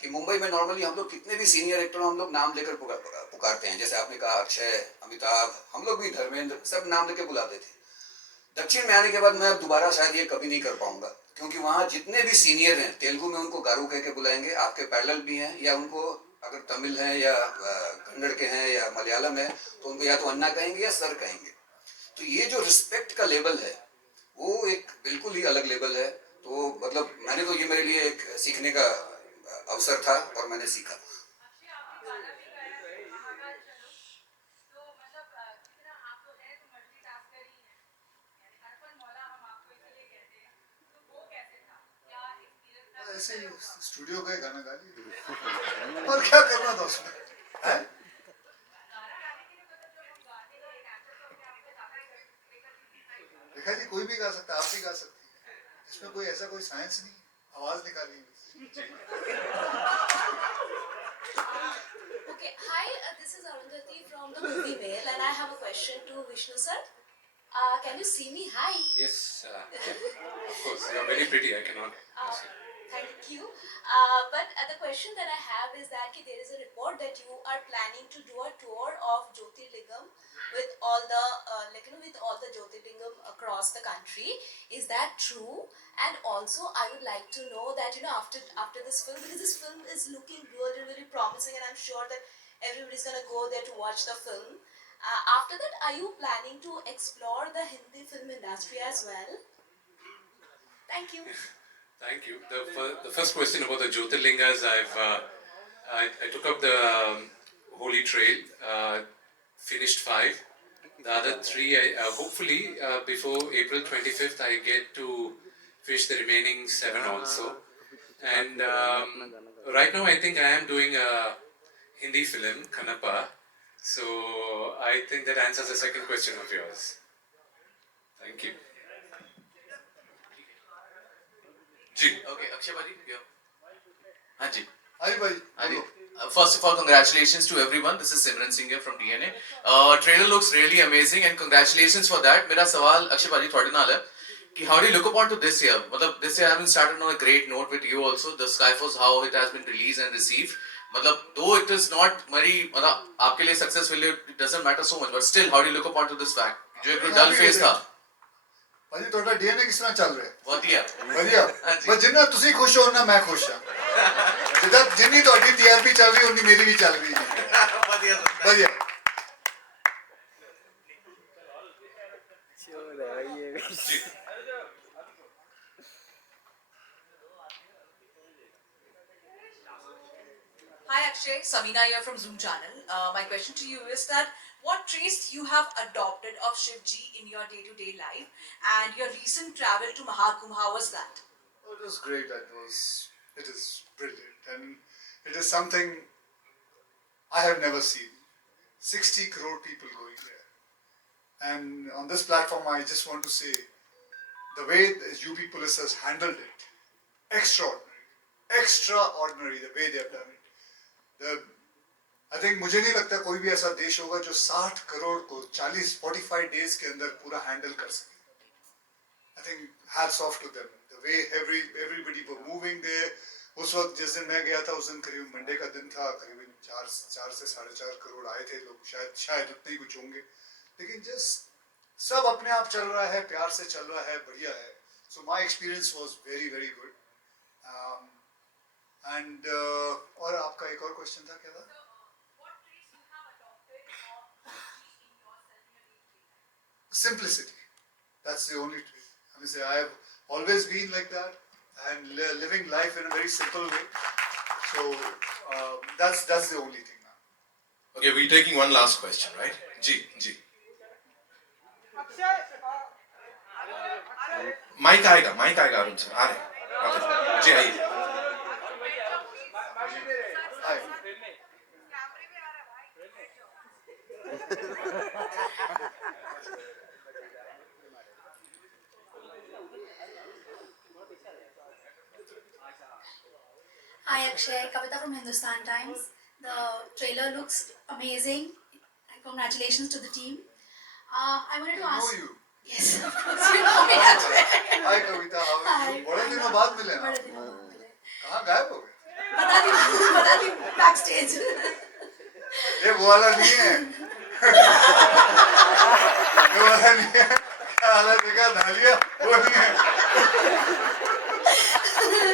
कि मुंबई में नॉर्मली हम लोग कितने भी सीनियर एक्टर हम लोग नाम लेकर पुकारते हैं। जैसे आपने कहा अक्षय, अमिताभ, हम लोग भी धर्मेंद्र, सब नाम लेकर बुलाते थे। दक्षिण में आने के बाद मैं दोबारा शायद ये कभी नहीं कर पाऊंगा, क्योंकि वहाँ जितने भी सीनियर हैं तेलुगु में उनको गारू कह के बुलाएंगे, आपके पैरेलल भी हैं, या उनको अगर तमिल हैं या कन्नड़ के हैं या मलयालम है तो उनको या तो अन्ना कहेंगे या सर कहेंगे। तो ये जो रिस्पेक्ट का लेवल है वो एक बिल्कुल ही अलग लेवल है। तो मतलब मैंने तो ये मेरे लिए एक सीखने का अवसर था और मैंने सीखा। ऐसे ही स्टूडियो का गाना गा लिया और क्या करना था उसमें, है? देखा जी, कोई भी गा सकता है, आप भी गा सकती है, इसमें कोई ऐसा कोई साइंस नहीं, आवाज निकालनी। Okay, hi, this is Arundhati from the Movie Mail and I have a question to Vishnu sir. Can you see me? Hi. Yes, of course. You are very pretty. I cannot. Thank you. But the question that I have is that there is a report that you are planning to do a tour of Jyotirlingam with all the with all the Jyotirlingam across the country. Is that true? And also, I would like to know that after this film, because this film is looking really really promising, and I'm sure that everybody's gonna go there to watch the film. After that, are you planning to explore the Hindi film industry as well? Thank you. Thank you. The first question about the Jyotirlingas, I took up the Holy Trail, finished 5. The other 3, hopefully before April 25th, I get to fish the remaining 7 also. And right now, I think I am doing a Hindi film, Kanapa. So I think that answers the second question of yours. Thank you. जी okay Akshay भाई, हाँ जी अरे भाई, हाँ जी। First of all, congratulations to everyone. This is Simran Singh here from DNA. Trailer looks really amazing and congratulations for that. मेरा सवाल अक्षय भाई थोड़े नाल है कि how do you look upon to this year? मतलब this year having started on a great note with you also. The Skyforce, how it has been released and received. मतलब though it is not very मतलब आपके लिए successful, it doesn't matter so much. But still, how do you look upon to this fact? जो एक dull phase था। ਭਾਜੀ ਤੁਹਾਡਾ ਡੀਐਨਏ ਕਿਸ ਤਰ੍ਹਾਂ ਚੱਲ ਰਿਹਾ? ਵਧੀਆ ਵਧੀਆ। ਬਸ ਜਿੰਨਾ ਤੁਸੀਂ ਖੁਸ਼ ਹੋ ਨਾ ਮੈਂ ਖੁਸ਼ ਹਾਂ। ਜਿੱਦਾਂ ਜਿੰਨੀ ਤੁਹਾਡੀ ਟੀਆਰਪੀ ਚੱਲ ਰਹੀ ਉਨੀ ਮੇਰੀ ਵੀ ਚੱਲ ਰਹੀ ਹੈ। ਵਧੀਆ ਵਧੀਆ। Hi Akshay, Samina here from Zoom channel. My question to you is that what traits you have adopted of Shivji in your day-to-day life and your recent travel to Mahakumbh, how was that? It was great. It was It is brilliant, and it is something I have never seen. 60 crore people going there. And on this platform, I just want to say, the way the UP Police has handled it, extraordinary the way they have done it. I think मुझे नहीं लगता कोई भी ऐसा देश होगा जो 60 करोड़ को 45 days के अंदर पूरा हैंडल कर सके. I think hats off to them. The way everybody were moving there. उस वक्त जिस दिन मैं गया था उस दिन करीब मंडे का दिन था, करीबन 4 से 4.5 करोड़ आए थे लोग, शायद उतने ही कुछ होंगे, लेकिन जस्ट सब अपने आप चल रहा है, प्यार से चल रहा है, बढ़िया है. So my experience was very very good. And और आपका एक और क्वेश्चन था, क्या था? Simplicity. That's the only trait. I mean, I have always been like that, and living life in a very simple way. So that's the only thing now. Okay, we're taking one last question, right? जी. माइक आएगा अरुण सर, आ रहे जी, आइए. Hi Akshay, Kavita from Hindustan Times. The trailer looks amazing. Congratulations to the team. I wanted to ask. I know you. Yes, of course you know me, Akshay. Hi Kavita, how are you? बड़े दिनों बाद मिले हैं. बड़े दिनों बाद मिले. कहाँ गायब हो गए? बता दी backstage. ये वो वाला नहीं है. ये वाला नहीं है. क्या हालत देखा नालिया? वो नहीं है.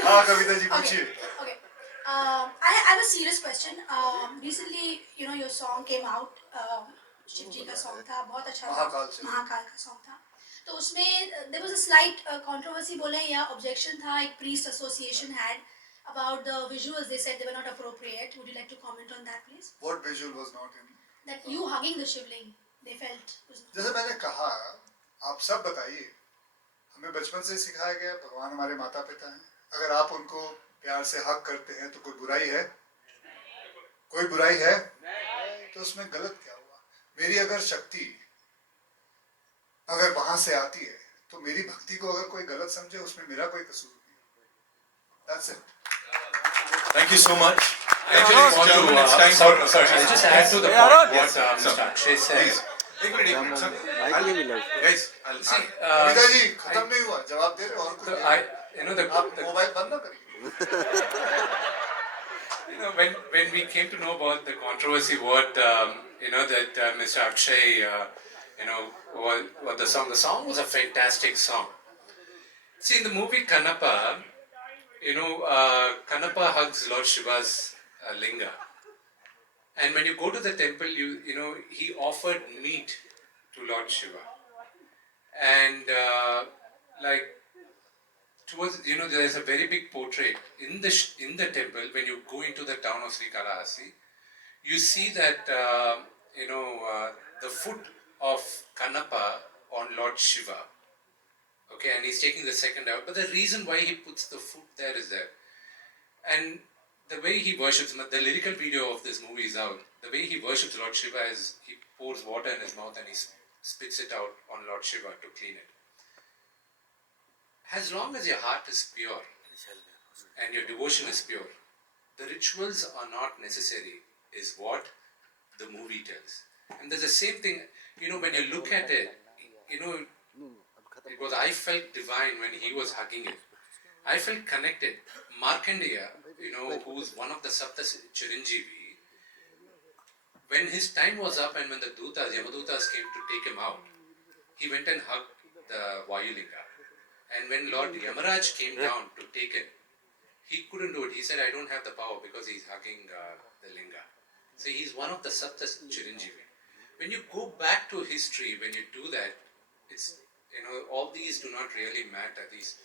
हाँ कविता जी पूछिए. Okay. I have a serious question. Recently, your song came out. Shiv जी का सॉन्ग था, बहुत अच्छा था, महाकाल का सॉन्ग था. तो उसमें there was a slight controversy बोले या objection था, एक priest association had about the visuals. They said they were not appropriate. Would you like to comment on that, please? What visual was not in? That you hugging the shivling, they felt. जैसे मैंने कहा, आप सब बताइए. हमें बचपन से सिखाया गया, भगवान हमारे माता पिता हैं. अगर आप उनको प्यार से हक करते हैं तो कोई बुराई है? कोई बुराई है? तो उसमें गलत क्या हुआ? मेरी अगर शक्ति अगर वहां से आती है तो मेरी भक्ति को अगर कोई गलत समझे उसमें मेरा कोई कसूर नहीं. That's it. Thank you so much. Gentlemen, it's time for just add to the point what Mr. Akshay said. एक minute sir. Guys, I'll see. Kavita जी खत्म नहीं हुआ, जवाब दे रहे हो और कुछ. आप मोबाइल बंद ना करिए. When we came to know about the controversy, what that Mr. Akshay, what the song was a fantastic song. See, in the movie Kannappa, Kannappa hugs Lord Shiva's linga, and when you go to the temple, he offered meat to Lord Shiva, and towards there's a very big portrait in the temple. When you go into the town of Srikalahasti, you see that the foot of Kannappa on Lord Shiva. Okay, and he's taking the second out. But the reason why he puts the foot there is there, and the way he worships, the lyrical video of this movie is out. The way he worships Lord Shiva is he pours water in his mouth and he spits it out on Lord Shiva to clean it. As long as your heart is pure and your devotion is pure, the rituals are not necessary, is what the movie tells. And there's the same thing, when you look at it, I felt divine when he was hugging it. I felt connected. Markandeya, who's one of the Sapta Chiranjeevi, when his time was up and when the Yamadutas came to take him out, he went and hugged the Vayulinga. And when Lord Yamaraj came down to take him, he couldn't do it. He said, I don't have the power because he's hugging the linga. So he's one of the Sapta Chiranjeevi. When you go back to history, when you do that, it's, all these do not really matter. These,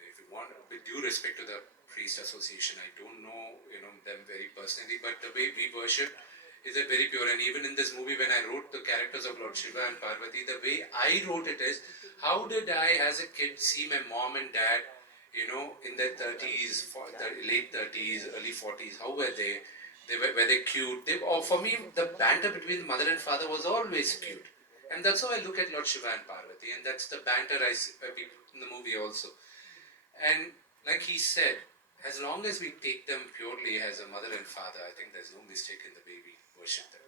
if you want, with due respect to the priest association, I don't know, them very personally, but the way we worship is it very pure. And even in this movie, when I wrote the characters of Lord Shiva and Parvati, the way I wrote it is, how did I, as a kid, see my mom and dad, you know, in their 30s, late 30s, early 40s, how were they? Were they cute? For me, the banter between the mother and father was always cute. And that's how I look at Lord Shiva and Parvati. And that's the banter I see in the movie also. And like he said, as long as we take them purely as a mother and father, I think there's no mistake in the way we worship them.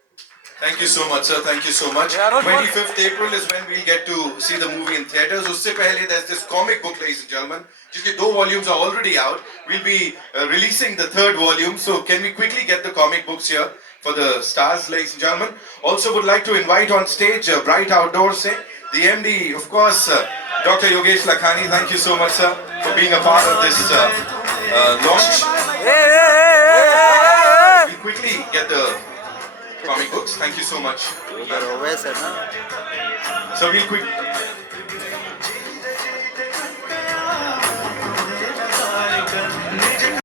Thank you so much, sir. Thank you so much. 25th April is when we'll get to see the movie in theaters. Usse pehle, there's this comic book, ladies and gentlemen. Jiske 2 volumes are already out. We'll be releasing the 3rd volume. So can we quickly get the comic books here for the stars, ladies and gentlemen? Also would like to invite on stage Bright Outdoors, the MD, of course, Dr. Yogesh Lakhani. Thank you so much, sir, for being a part of this launch. We'll quickly get the comic books. Thank you so much. So we'll quick.